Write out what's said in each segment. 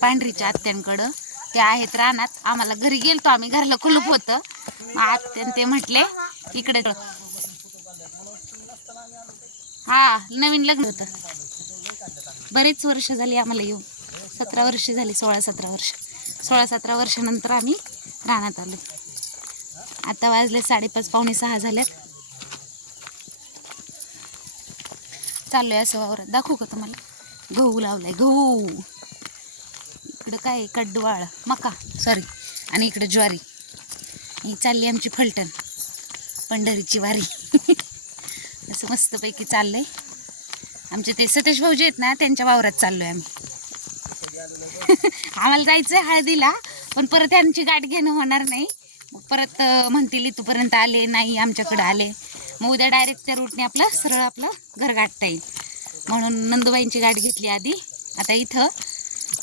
पांढरीच्या आत्यांकडं. ते आहेत रानात. आम्हाला घरी गेलतो आम्ही घरला कुलूप होतं. मग आत्यान ते म्हटले इकडे हा नवीन लग्न होतं. बरेच वर्ष झाली आम्हाला येऊन. सतरा वर्ष झाली सोळा सतरा वर्ष. सोळा सतरा वर्षानंतर आम्ही रानात आलो. आता वाजले साडेपाच पावणे सहा झाल्यात. चाललोय असं वावरात. दाखवू का तुम्हाला? गहू लावलाय गहू. इकडं काय आहे? कडवाळ मका. सॉरी आणि इकडं ज्वारी. ही चालली आमची फलटण. पंढरीची वारी. असं मस्तपैकी चाललंय. आमचे ते सतेश भाऊजी आहेत ना त्यांच्या वावरात चाललोय आम्ही. आम्हाला जायचंय हळदीला पण परत आमची गाठ घेणं होणार नाही. मग परत म्हणतील इथपर्यंत आले नाही आमच्याकडे आले. मग उद्या डायरेक्ट त्या रूटने आपलं सरळ आपलं घर गाठता येईल. म्हणून नंदुबाईंची गाठ घेतली आधी. आता इथं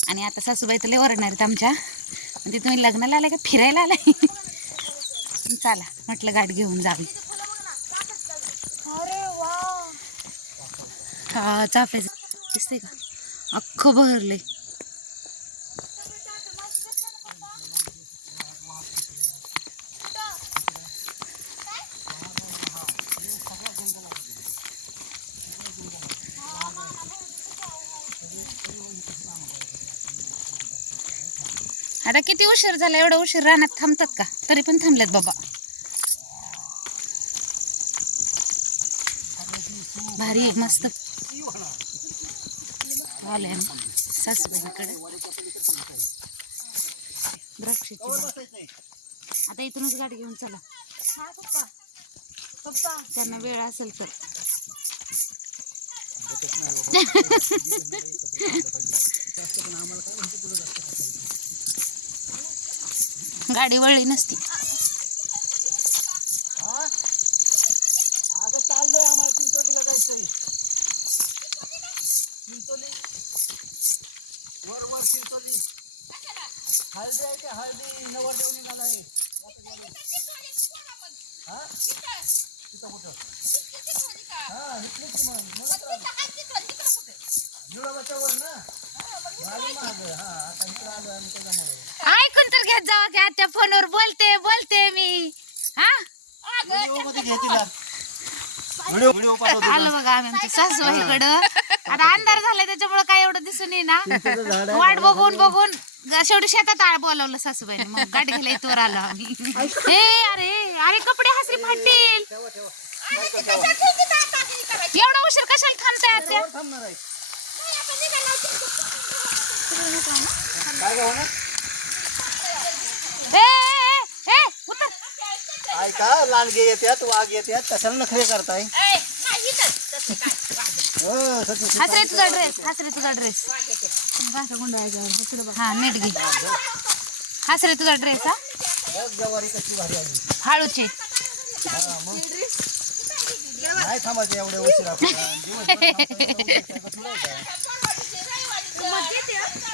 आणि आता सासूबाई तर लय ओरडणार आहेत आमच्या. म्हणजे तुम्ही लग्नाला आलाय का फिरायला आलाय? चला म्हटलं गाठ घेऊन जावी. हा चाफ्याचं दिसते का? अख्खं भरलंय आता किती उशीर झाला? एवढा उशीर रानात थांबतात का? तरी पण थांबलेत बाबा. भारी आहे मस्त. आलोय आम्ही सासूबाईकडे. द्राक्षाची आता इथूनच गाडी घेऊन चला. त्यांना वेळ असेल तर. गाडी वळली नसती. आता चाललोय आम्हाला चिंचोलीला जायचंय. चिंचोली? वर वर चिंचोली. हळदी आहे ते हळदी. नवर देऊन निघाला आहे. हा? तिथं कुठं? हा इथलीच मग. निळोबाच्या वर ना? मागे मागं. हा आता इकडं आलो आम्ही त्याच्यामुळे. घेत जावा की आता फोनवर बोलते बोलते मी. हा? आलो बघा आम्ही आमच्या सासूबाईकडं. आता अंधार झालाय त्याच्यामुळे काय एवढं दिसून झाड आहे वाट बघून बघून. शेवटी शेतात आळ बोलावलं सासूबाईने. मग गाडी घ्यायला इथवर आलो आम्ही. ए अरे अरे कपडे हसरी फाटतील. एवढा उशीर कशाला थांबताय आत्या वर थांबणार आहे. काय ऐका लांडगे येतात वाघ येतात कशाला नखरे करताय? हो, सती सीता. हसरे तुझा ड्रेस हसरे तुझा ड्रेस हा नीट घे. हसरे तुझा ड्रेस हा? बघ जवारी कसली भारी आली हाळूचे हा, मग. नाही थांबायचं एवढे उशीर आपल्याला. दिवसभर थांबतो, उशीर. थांबतो, थोडं आहे का?